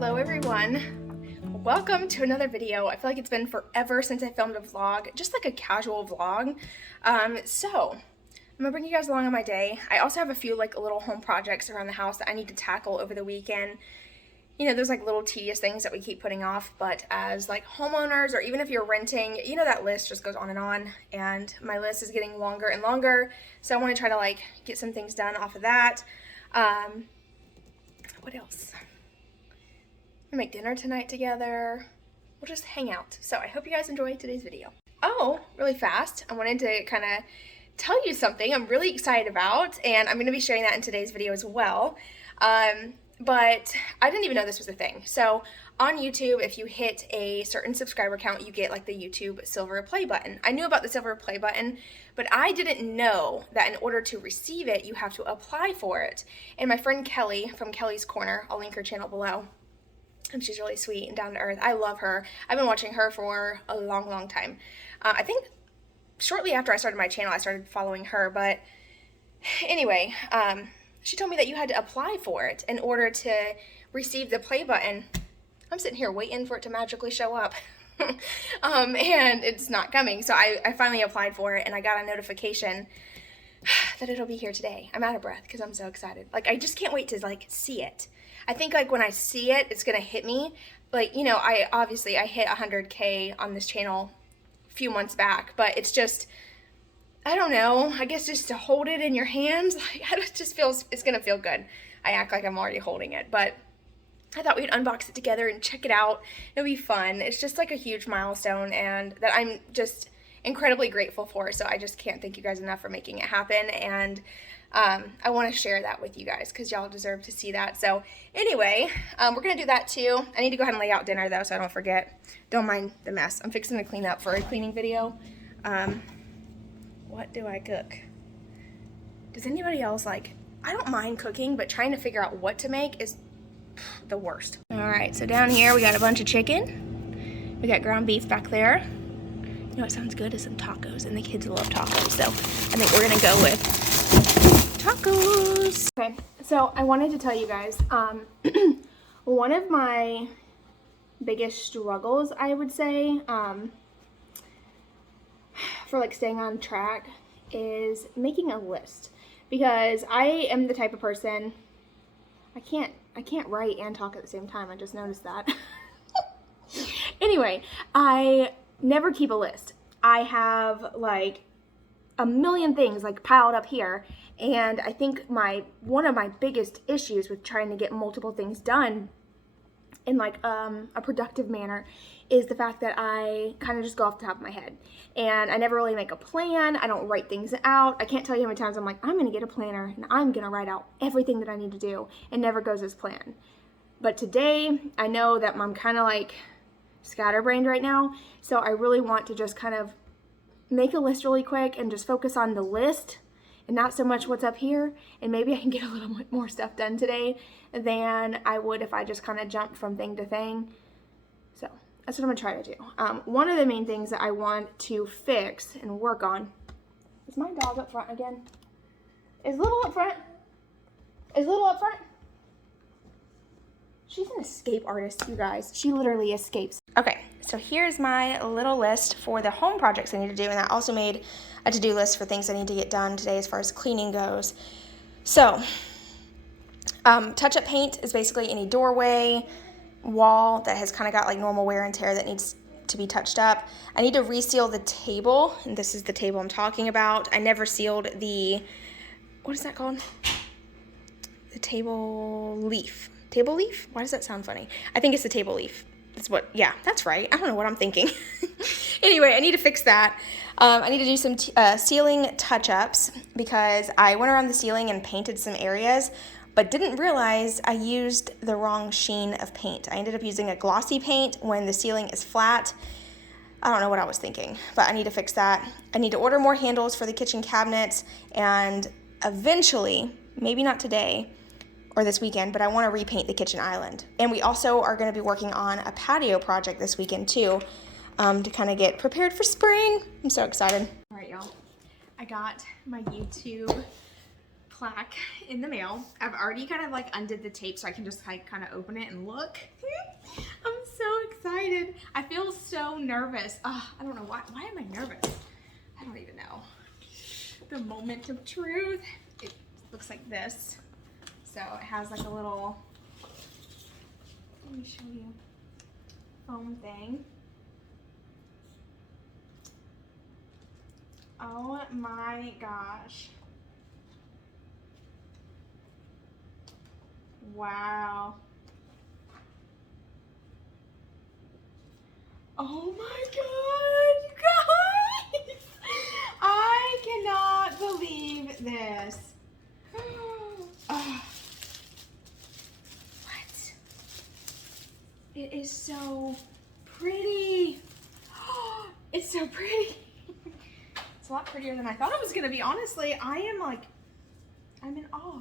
Hello everyone, welcome to another video. I feel like it's been forever since I filmed a vlog, just like a casual vlog. So I'm gonna bring you guys along on my day. I also have a few like little home projects around the house that I need to tackle over the weekend. You know, those like little tedious things that we keep putting off, but as like homeowners, or even if you're renting, you know, that list just goes on, and my list is getting longer and longer, so I want to try to like get some things done off of that. What else? We'll make dinner tonight together. We'll just hang out. So I hope you guys enjoyed today's video. Oh, really fast, I wanted to kind of tell you something I'm really excited about, and I'm going to be sharing that in today's video as well. But I didn't even know this was a thing. So on YouTube, if you hit a certain subscriber count, you get like the YouTube silver play button. I knew about the silver play button, but I didn't know that in order to receive it, you have to apply for it. And my friend Kelly from Kelly's Corner, I'll link her channel below, and she's really sweet and down to earth. I love her. I've been watching her for a long time. I think shortly after I started my channel, I started following her, but anyway, she told me that you had to apply for it in order to receive the play button. I'm sitting here waiting for it to magically show up. And it's not coming. So I finally applied for it, and I got a notification that it'll be here today. I'm out of breath because I'm so excited. Like, I just can't wait to like see it. I think like when I see it, it's gonna hit me. Like, you know, I hit 100K on this channel a few months back, but it's just, I don't know, I guess just to hold it in your hands, like, it just feels, it's gonna feel good. I act like I'm already holding it, but I thought we'd unbox it together and check it out. It'll be fun. It's just like a huge milestone, and that I'm just incredibly grateful for, so I just can't thank you guys enough for making it happen, and I want to share that with you guys because y'all deserve to see that. So anyway, we're gonna do that too. I need to go ahead and lay out dinner though, so I don't forget. Don't mind the mess. I'm fixing to clean up for a cleaning video. What do I cook? Does anybody else like, I don't mind cooking, but trying to figure out what to make is the worst. All right, so down here we got a bunch of chicken. We got ground beef back there. You know what sounds good is some tacos, and the kids love tacos, so I think we're gonna go with tacos. Okay, so I wanted to tell you guys, one of my biggest struggles, I would say, for like staying on track is making a list, because I am the type of person, I can't write and talk at the same time. I just noticed that. Anyway, I never keep a list. I have like a million things like piled up here, and I think one of my biggest issues with trying to get multiple things done in like a productive manner is the fact that I kind of just go off the top of my head, and I never really make a plan. I don't write things out. I can't tell you how many times I'm like, I'm gonna get a planner and I'm gonna write out everything that I need to do, and never goes as planned. But today I know that I'm kind of like scatterbrained right now, so I really want to just kind of make a list really quick and just focus on the list and not so much what's up here, and maybe I can get a little bit more stuff done today than I would if I just kind of jumped from thing to thing. So that's what I'm gonna try to do. One of the main things that I want to fix and work on is my dog up front again. Is Little up front? Is Little up front? She's an escape artist, you guys. She literally escapes. Okay, so here's my little list for the home projects I need to do, and I also made a to-do list for things I need to get done today as far as cleaning goes. So, touch-up paint is basically any doorway, wall that has kind of got like normal wear and tear that needs to be touched up. I need to reseal the table, and this is the table I'm talking about. I never sealed the, what is that called? The table leaf. Table leaf? Why does that sound funny? I think it's the table leaf. That's what, yeah, that's right. I don't know what I'm thinking. Anyway, I need to fix that. I need to do some ceiling touch-ups, because I went around the ceiling and painted some areas, but didn't realize I used the wrong sheen of paint. I ended up using a glossy paint when the ceiling is flat. I don't know what I was thinking, but I need to fix that. I need to order more handles for the kitchen cabinets, and eventually, maybe not today or this weekend, but I want to repaint the kitchen island. And we also are going to be working on a patio project this weekend too, to kind of get prepared for spring. I'm so excited. All right, y'all. I got my YouTube plaque in the mail. I've already kind of like undid the tape so I can just like kind of open it and look. I'm so excited. I feel so nervous. I don't know why am I nervous? I don't even know. The moment of truth. It looks like this. So it has like a little, let me show you, foam thing. Oh my gosh. Wow. Oh my god, you guys! I cannot believe this. Oh. What? It is so pretty. It's so pretty. It's a lot prettier than I thought it was gonna be. Honestly, I'm in awe.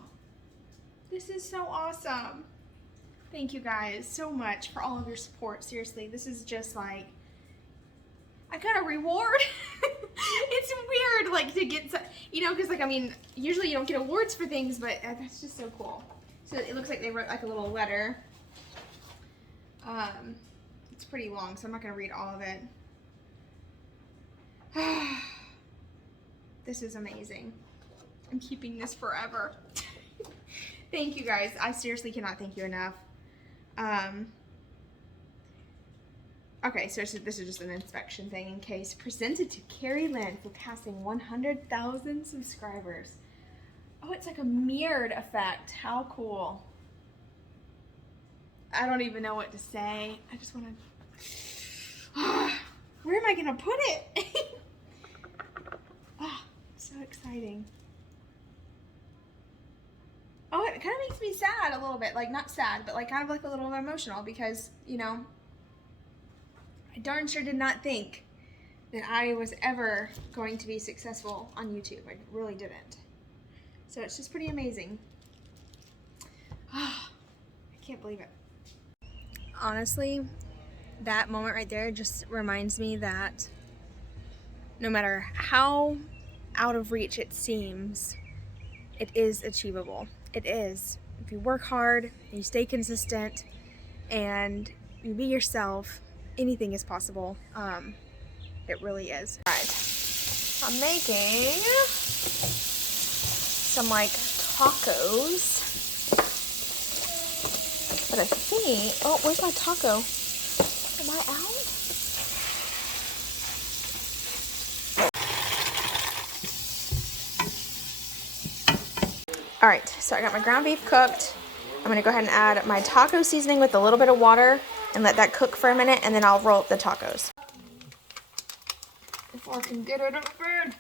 This is so awesome. Thank you guys so much for all of your support. Seriously, this is just like, I got a reward. It's weird, like, to get, you know, because like, I mean, usually you don't get awards for things, but that's just so cool. So it looks like they wrote like a little letter. It's pretty long, so I'm not gonna read all of it. This is amazing. I'm keeping this forever. Thank you guys. I seriously cannot thank you enough. Okay, so this is just an inspection thing in case. Presented to Karrie Lynn for passing 100,000 subscribers. Oh, it's like a mirrored effect. How cool. I don't even know what to say. I just want to... Where am I going to put it? Oh, so exciting. Oh, it kind of makes me sad a little bit. Like, not sad, but like kind of like a little emotional because, you know, I darn sure did not think that I was ever going to be successful on YouTube. I really didn't. So it's just pretty amazing. Oh, I can't believe it. Honestly, that moment right there just reminds me that no matter how out of reach it seems, it is achievable. It is. If you work hard, you stay consistent, and you be yourself, anything is possible. It really is. All right, I'm making some like tacos. But I think, oh, where's my taco? Am I out? All right, so I got my ground beef cooked. I'm gonna go ahead and add my taco seasoning with a little bit of water and let that cook for a minute, and then I'll roll up the tacos. If I can get it open.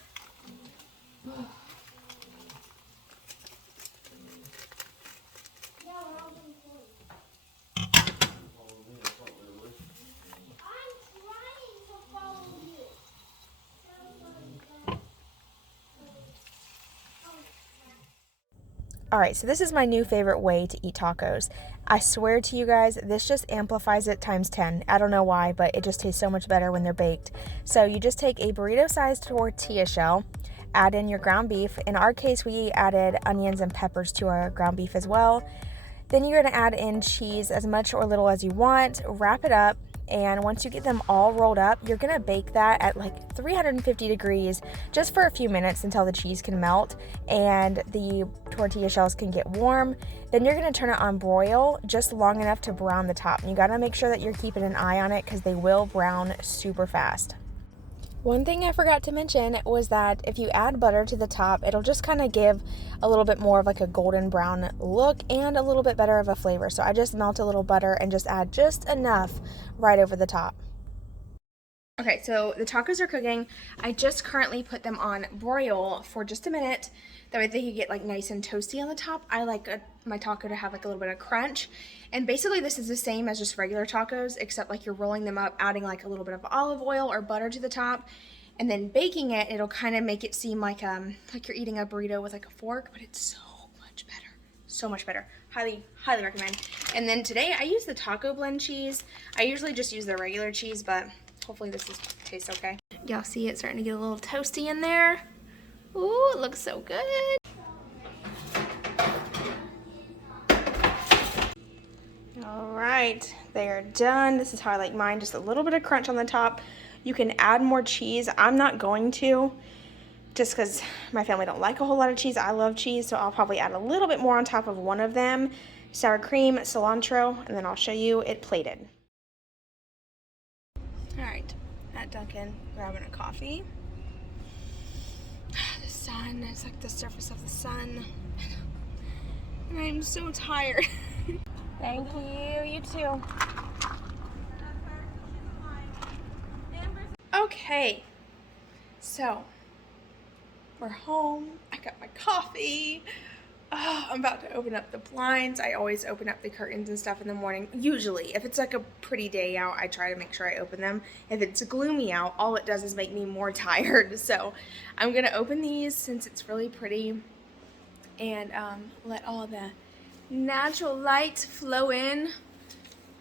Alright, so this is my new favorite way to eat tacos. I swear to you guys, this just amplifies it times 10. I don't know why, but it just tastes so much better when they're baked. So you just take a burrito-sized tortilla shell, add in your ground beef. In our case, we added onions and peppers to our ground beef as well. Then you're going to add in cheese, as much or little as you want, wrap it up, and once you get them all rolled up, you're going to bake that at like 350 degrees just for a few minutes until the cheese can melt and the tortilla shells can get warm. Then you're going to turn it on broil just long enough to brown the top. And you got to make sure that you're keeping an eye on it because they will brown super fast. One thing I forgot to mention was that if you add butter to the top, it'll just kind of give a little bit more of like a golden brown look and a little bit better of a flavor. So I just melt a little butter and just add just enough right over the top. Okay, so the tacos are cooking. I just currently put them on broil for just a minute. That way they can get like nice and toasty on the top. I like my taco to have like a little bit of crunch. And basically this is the same as just regular tacos, except like you're rolling them up, adding like a little bit of olive oil or butter to the top, and then baking it. It'll kind of make it seem like you're eating a burrito with like a fork, but it's so much better. So much better. Highly, highly recommend. And then today I use the taco blend cheese. I usually just use the regular cheese, but hopefully this tastes okay. Y'all see it starting to get a little toasty in there. Ooh, it looks so good. All right, they are done. This is how I like mine, just a little bit of crunch on the top. You can add more cheese. I'm not going to, just because my family don't like a whole lot of cheese. I love cheese, so I'll probably add a little bit more on top of one of them. Sour cream, cilantro, and then I'll show you it plated. All right, at Dunkin', grabbing a coffee. The sun, it's like the surface of the sun. And I'm so tired. Thank you, you too. Okay, so we're home. I got my coffee. Oh, I'm about to open up the blinds. I always open up the curtains and stuff in the morning. Usually, if it's like a pretty day out, I try to make sure I open them. If it's gloomy out, all it does is make me more tired. So I'm gonna open these since it's really pretty and let all the natural light flow in.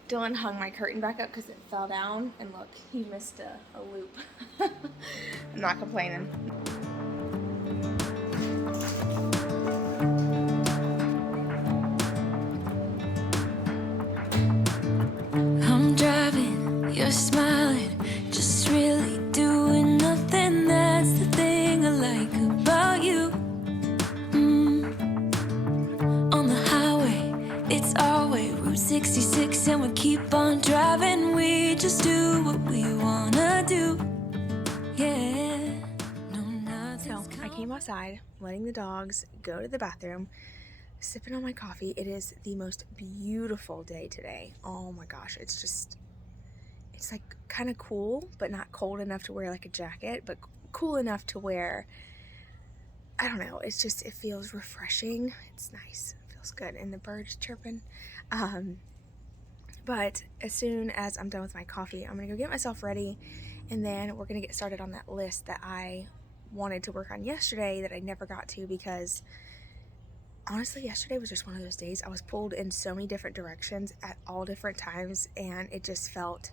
Dylan hung my curtain back up because it fell down, and look, he missed a loop. I'm not complaining. I'm driving, you're smiling, just really doing nothing. That's the thing I like about you. On the highway, it's our way, Route 66, and we keep on driving. We just do what we wanna do. Yeah. So I came outside, letting the dogs go to the bathroom, sipping on my coffee. It is the most beautiful day today. Oh my gosh, it's like kind of cool, but not cold enough to wear like a jacket, but cool enough to wear, I don't know, it feels refreshing. It's nice, it feels good, and the birds chirping. But as soon as I'm done with my coffee, I'm gonna go get myself ready, and then we're gonna get started on that list that I wanted to work on yesterday that I never got to, because honestly, yesterday was just one of those days. I was pulled in so many different directions at all different times, and it just felt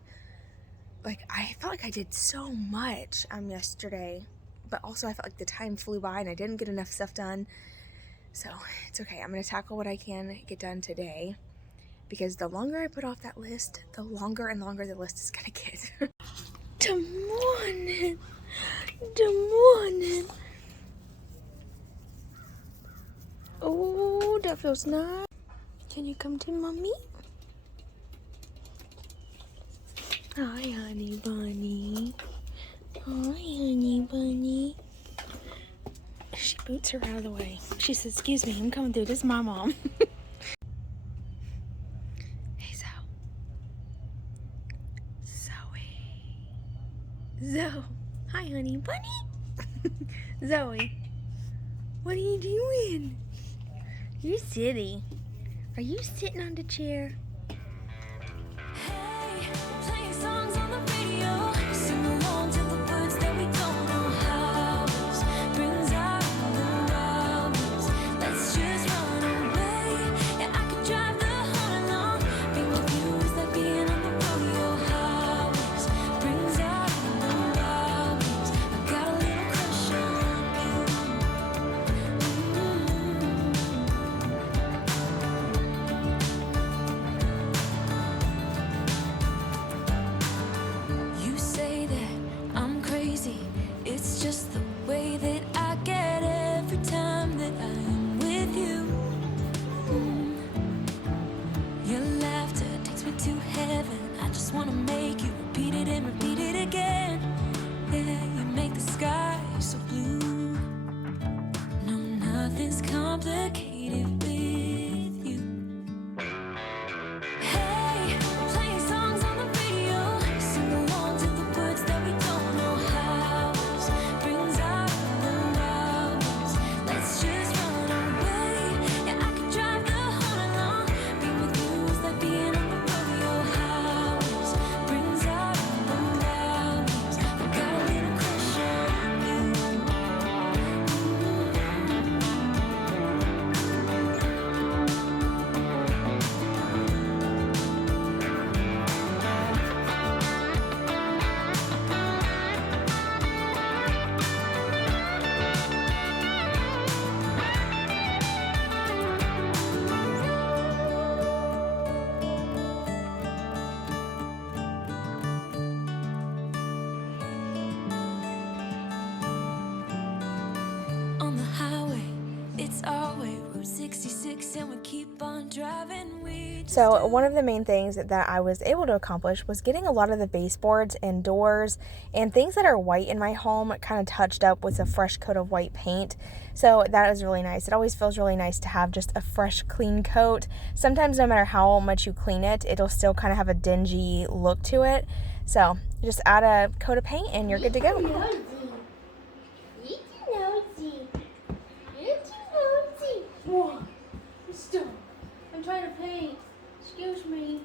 like I did so much yesterday, but also I felt like the time flew by and I didn't get enough stuff done. So it's okay. I'm going to tackle what I can get done today, because the longer I put off that list, the longer and longer the list is going to get. Good morning. Good morning. Oh, that feels nice. Can you come to mommy? Hi, honey bunny. Hi, honey bunny. She boots her out of the way. She says, "Excuse me, I'm coming through. This is my mom." Hey, Zoe. Hi, honey bunny. Zoe, what are you doing? You're sitting. Are you sitting on the chair? Hey, playing songs on the radio, sing along to the words that we don't know how. Brings out the wildness. Let's just run away. Yeah, I could drive the whole along. Being with you is like being on the rodeo highways. Brings out the wildness. I got a little crush on you. You say that I'm crazy. It's just the way that I get every time that I'm with you. Your laughter takes me to heaven. I just wanna make you repeat it and repeat it again. Yeah, you make the sky so blue. No, nothing's complicated with you. Hey, playing songs on the radio, sing along to the words that we don't know how. Brings out the wildness. Let's just run away. Yeah, I could drive the whole along. Being with you is like being on the rodeo highways. Brings out the wildness. I got a little crush on you. 66 and we keep on driving. So one of the main things that I was able to accomplish was getting a lot of the baseboards and doors and things that are white in my home kind of touched up with a fresh coat of white paint. So that was really nice. It always feels really nice to have just a fresh, clean coat. Sometimes no matter how much you clean it, it'll still kind of have a dingy look to it. So just add a coat of paint and you're good to go. Whoa, stop. I'm trying to paint. Excuse me.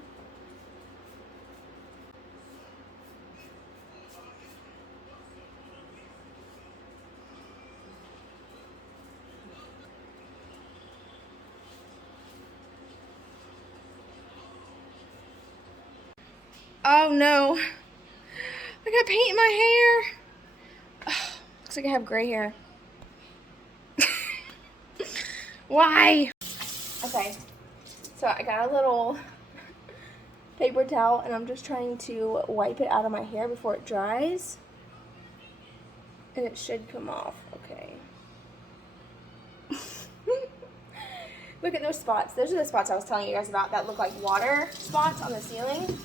Oh no, I got paint in my hair. Ugh, looks like I have gray hair. Why? Okay, so I got a little paper towel and I'm just trying to wipe it out of my hair before it dries. And it should come off, okay. Look at those spots. Those are the spots I was telling you guys about that look like water spots on the ceiling.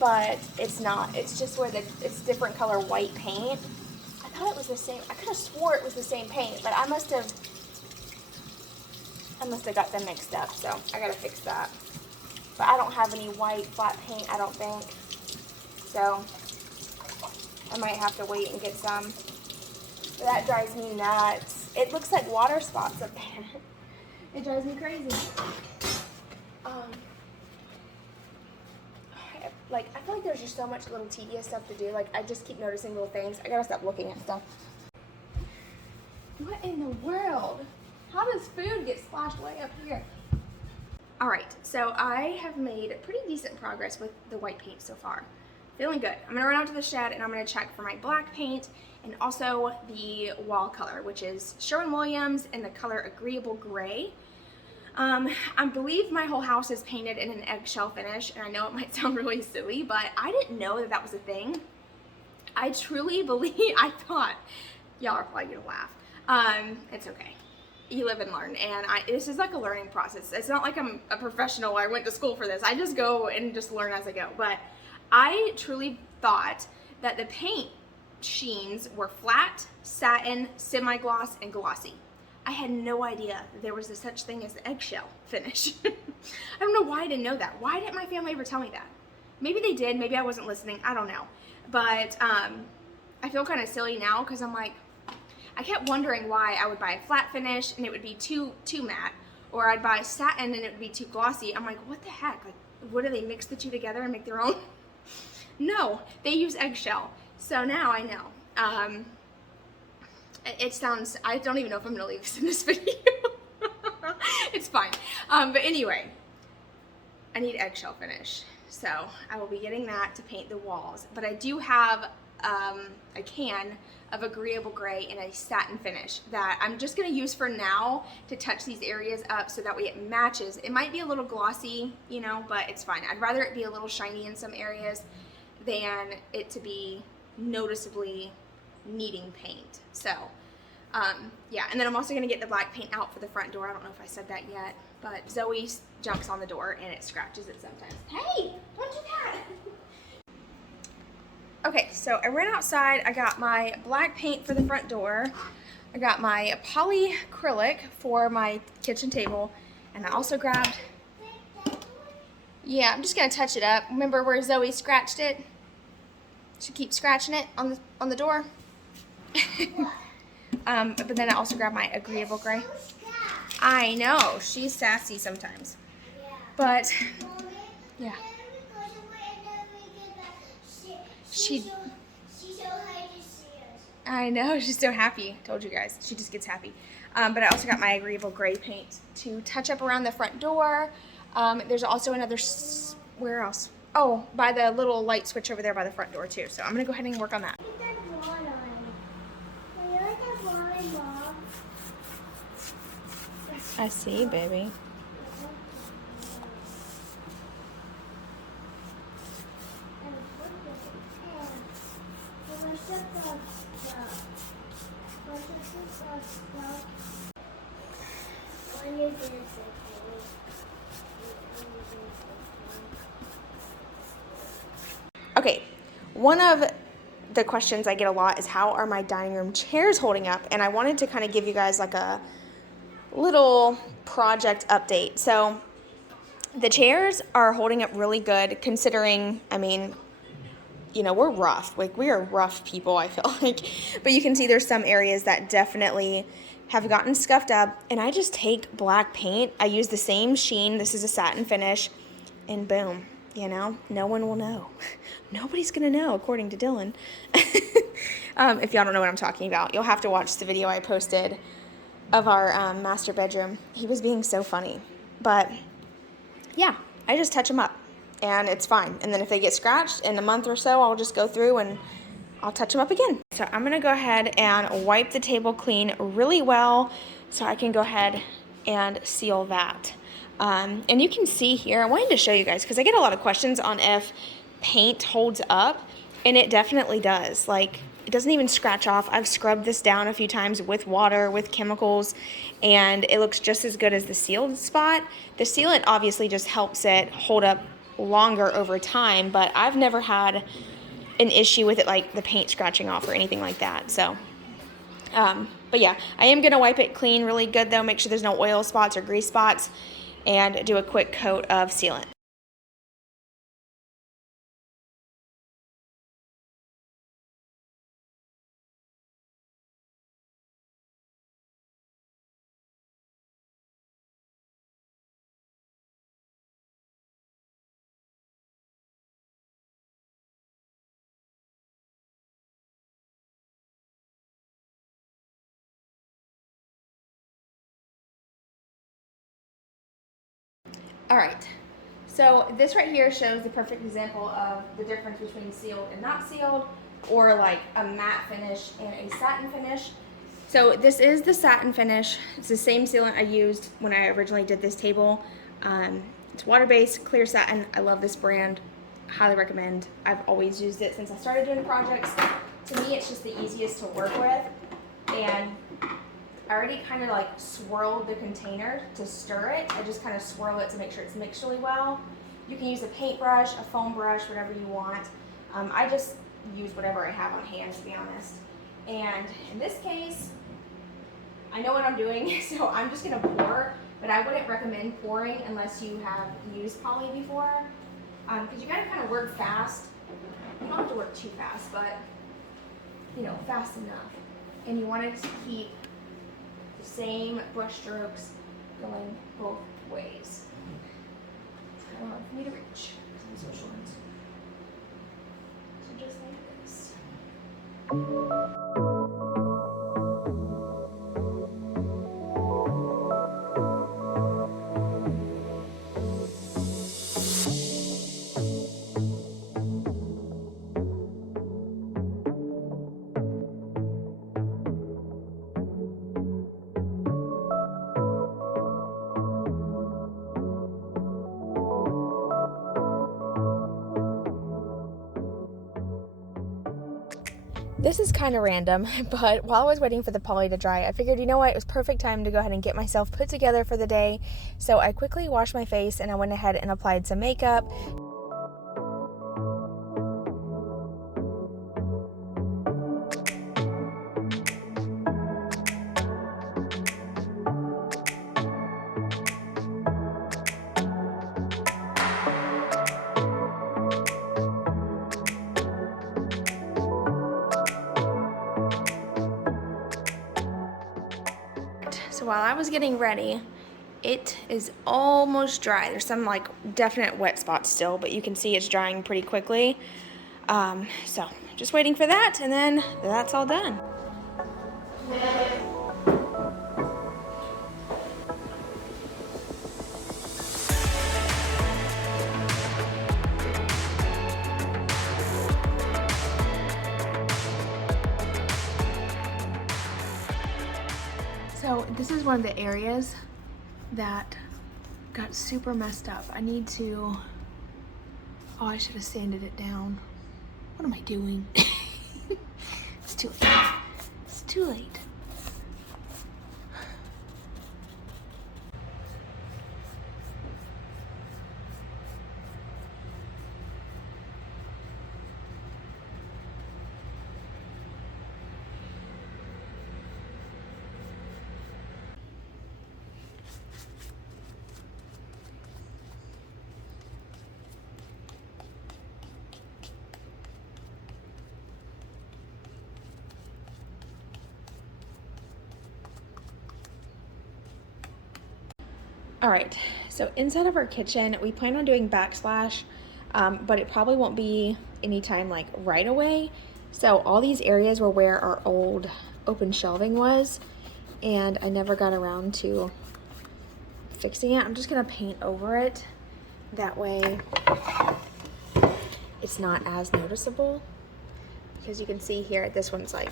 But it's not. It's just where it's different color white paint. I thought it was the same. I could have swore it was the same paint, but I must have got them mixed up, so I gotta fix that. But I don't have any white flat paint, I don't think. So I might have to wait and get some. But that drives me nuts. It looks like water spots up there. It drives me crazy. I feel like there's just so much little tedious stuff to do. Like, I just keep noticing little things. I gotta stop looking at stuff. What in the world? How does food get splashed way up here? Alright, so I have made pretty decent progress with the white paint so far. Feeling good. I'm gonna run out to the shed and I'm gonna check for my black paint and also the wall color, which is Sherwin-Williams in the color Agreeable Gray. I believe my whole house is painted in an eggshell finish, and I know it might sound really silly, but I didn't know that that was a thing. I truly believe, I thought, y'all are probably gonna laugh. It's okay. You live and learn, and this is like a learning process. It's not like I'm a professional, I went to school for this. I just go and just learn as I go, but I truly thought that the paint sheens were flat, satin, semi-gloss, and glossy. I had no idea that there was such thing as the eggshell finish. I don't know why I didn't know that. Why didn't my family ever tell me that? Maybe they did, maybe I wasn't listening, I don't know. But I feel kind of silly now because I'm like, I kept wondering why I would buy a flat finish and it would be too matte, or I'd buy satin and it would be too glossy. I'm like, what the heck? Like, what do they mix the two together and make their own? No, they use eggshell. So now I know. It sounds, I don't even know if I'm gonna leave this in this video. It's fine. But anyway, I need eggshell finish. So I will be getting that to paint the walls. But I do have a can of Agreeable Gray in a satin finish that I'm just gonna use for now to touch these areas up so that way it matches. It might be a little glossy, you know, but it's fine. I'd rather it be a little shiny in some areas than it to be noticeably needing paint. So yeah, and then I'm also gonna get the black paint out for the front door. I don't know if I said that yet, but Zoe jumps on the door and it scratches it sometimes. Hey, don't do that. Okay, so I ran outside. I got my black paint for the front door. I got my polyacrylic for my kitchen table, and I also grabbed, yeah, I'm just gonna touch it up. Remember where Zoe scratched it? She keeps scratching it on the door. But then I also grabbed my Agreeable Gray. I know, she's sassy sometimes. But, yeah. I know, she's so happy. Told you guys, she just gets happy. But I also got my Agreeable Gray paint to touch up around the front door. There's also another, where else? Oh, by the little light switch over there by the front door too. So I'm gonna go ahead and work on that. I see, baby. Okay, one of the questions I get a lot is how are my dining room chairs holding up? And I wanted to kind of give you guys like a little project update. So the chairs are holding up really good considering, I mean, you know, we're rough. Like, we are rough people, I feel like. But you can see there's some areas that definitely have gotten scuffed up. And I just take black paint. I use the same sheen. This is a satin finish. And boom, you know, no one will know. Nobody's going to know, according to Dylan. If y'all don't know what I'm talking about, you'll have to watch the video I posted of our master bedroom. He was being so funny. But yeah, I just touch them up. And it's fine. And then if they get scratched in a month or so, I'll just go through and I'll touch them up again. So I'm gonna go ahead and wipe the table clean really well so I can go ahead and seal that. And you can see here, I wanted to show you guys because I get a lot of questions on if paint holds up, and it definitely does. Like, it doesn't even scratch off. I've scrubbed this down a few times with water, with chemicals, and it looks just as good as the sealed spot. The sealant obviously just helps it hold up longer over time, but I've never had an issue with it, like the paint scratching off or anything like that. So but yeah, I am gonna wipe it clean really good though, make sure there's no oil spots or grease spots, and do a quick coat of sealant. All right, so this right here shows the perfect example of the difference between sealed and not sealed, or like a matte finish and a satin finish. So this is the satin finish. It's the same sealant I used when I originally did this table. It's water-based, clear satin. I love this brand, highly recommend. I've always used it since I started doing projects. To me, it's just the easiest to work with, and I already kind of like swirled the container to stir it. I just kind of swirl it to make sure it's mixed really well. You can use a paintbrush, a foam brush, whatever you want. I just use whatever I have on hand, to be honest. And in this case, I know what I'm doing, so I'm just gonna pour, but I wouldn't recommend pouring unless you have used poly before, because you gotta kind of work fast. You don't have to work too fast, but you know, fast enough. And you want it to keep the same brush strokes going both ways. It's kind of hard for me to reach because I'm so short. So just like this. This is kind of random, but while I was waiting for the poly to dry, I figured, you know what, it was perfect time to go ahead and get myself put together for the day. So I quickly washed my face and I went ahead and applied some makeup. So while I was getting ready, it is almost dry. There's some like definite wet spots still, but you can see it's drying pretty quickly. So just waiting for that, and then that's all done. So this is one of the areas that got super messed up. I need to, oh, I should have sanded it down. What am I doing? It's too late. It's too late. All right, so inside of our kitchen, we plan on doing backsplash, but it probably won't be anytime like right away. So all these areas were where our old open shelving was, and I never got around to fixing it. I'm just gonna paint over it. That way it's not as noticeable. Because you can see here, this one's like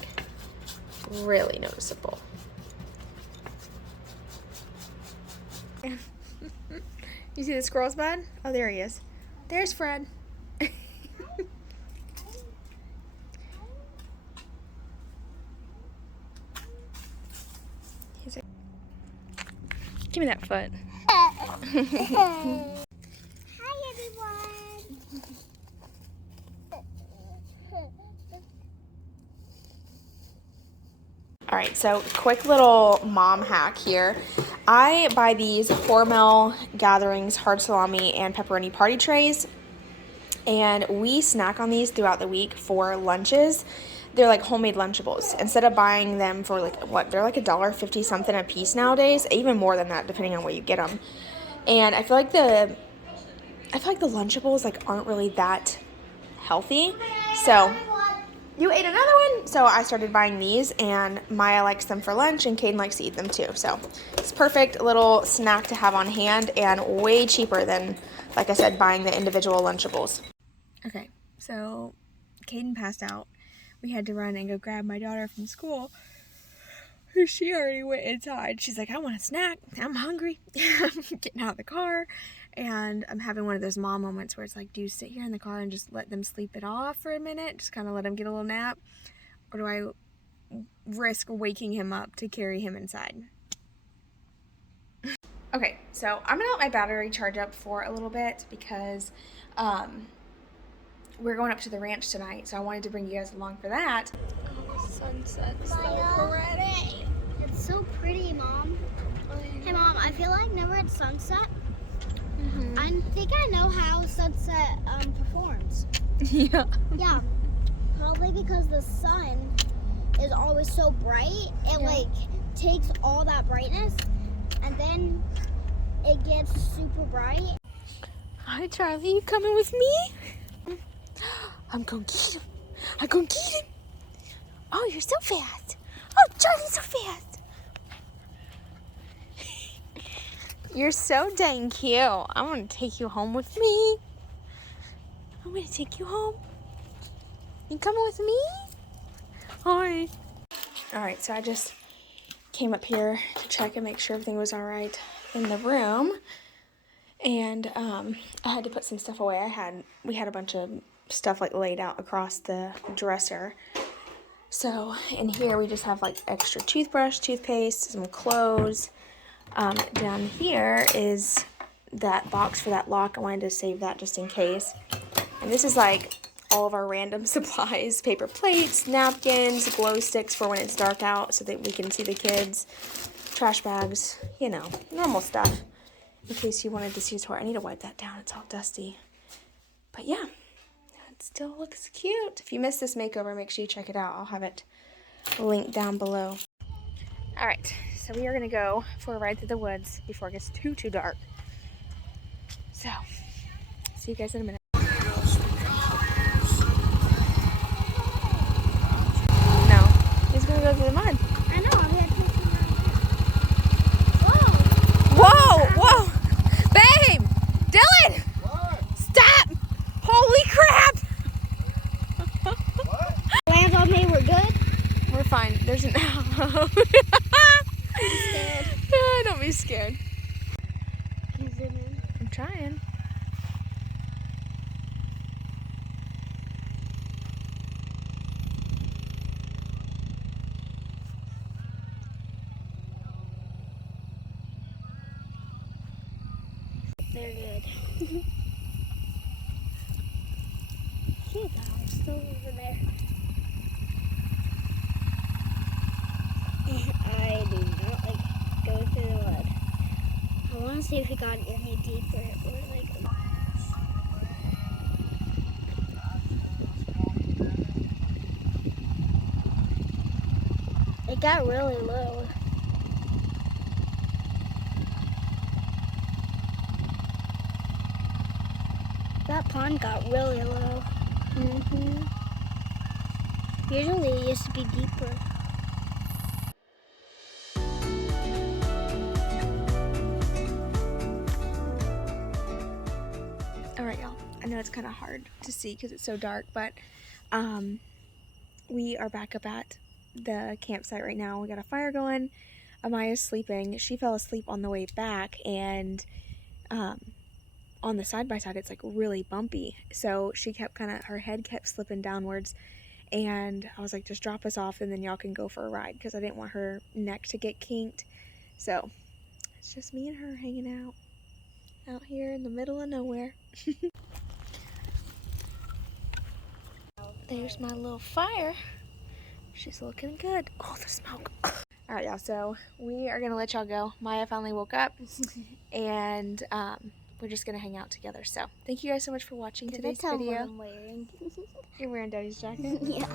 really noticeable. You see the squirrels, bud? Oh, there he is. There's Fred. He's like, give me that foot. Hi, everyone. All right, so quick little mom hack here. I buy these Hormel Gatherings hard salami and pepperoni party trays, and we snack on these throughout the week for lunches. They're like homemade Lunchables. Instead of buying them for like what, they're like $1.50 something a piece nowadays, even more than that depending on where you get them. And I feel like the Lunchables like aren't really that healthy. So you ate another one? So I started buying these, and Maya likes them for lunch, and Caden likes to eat them too. So it's perfect little snack to have on hand, and way cheaper than, like I said, buying the individual Lunchables. Okay, so Caden passed out. We had to run and go grab my daughter from school. She already went inside. She's like, I want a snack. I'm hungry. I'm getting out of the car. And I'm having one of those mom moments where it's like, do you sit here in the car and just let them sleep it off for a minute? Just kind of let them get a little nap? Or do I risk waking him up to carry him inside? Okay, so I'm gonna let my battery charge up for a little bit because we're going up to the ranch tonight. So I wanted to bring you guys along for that. Oh, the sunset's so pretty. It's so pretty, Mom. Hey, Mom, I feel like never at sunset. I think I know how sunset performs. Yeah. Yeah, probably because the sun is always so bright. It like takes all that brightness, and then it gets super bright. Hi, Charlie. You coming with me? I'm gonna get him. I'm gonna get him. Oh, you're so fast. Oh, Charlie's so fast. You're so dang cute. I'm gonna take you home with me. I'm gonna take you home. You coming with me? Hi. All right, so I just came up here to check and make sure everything was all right in the room. And I had to put some stuff away. We had a bunch of stuff like laid out across the dresser. So in here we just have like extra toothbrush, toothpaste, some clothes. Down here is that box for that lock. I wanted to save that just in case. And this is like all of our random supplies, paper plates, napkins, glow sticks for when it's dark out so that we can see the kids, trash bags, you know, normal stuff. In case you wanted to see a tour. I need to wipe that down. It's all dusty. But yeah, it still looks cute. If you missed this makeover, make sure you check it out. I'll have it linked down below. All right, so we are gonna go for a ride through the woods before it gets too dark. So, see you guys in a minute. No, he's gonna go through the mud. I know. We had to. Whoa, whoa, babe, Dylan, stop! Holy crap! Land on me. We're good. We're fine. There's an owl. Scared. Don't be scared. Can you zoom in? I'm trying. They're good. See the owl's still over there. I do not like go through the mud. I want to see if it got any deeper or like. It got really low. That pond got really low. Mm-hmm. Usually it used to be deeper. All right, y'all. I know it's kind of hard to see because it's so dark, but we are back up at the campsite right now. We got a fire going. Amaya's sleeping. She fell asleep on the way back, and on the side-by-side, it's like really bumpy. So she kept her head kept slipping downwards, and I was like, just drop us off and then y'all can go for a ride, because I didn't want her neck to get kinked. So it's just me and her hanging out here in the middle of nowhere. There's my little fire. She's looking good. Oh, the smoke. All right, y'all, so we are gonna let y'all go. Maya finally woke up, and we're just gonna hang out together. So thank you guys so much for watching today's video. I'm wearing. You're wearing Daddy's jacket? Yeah.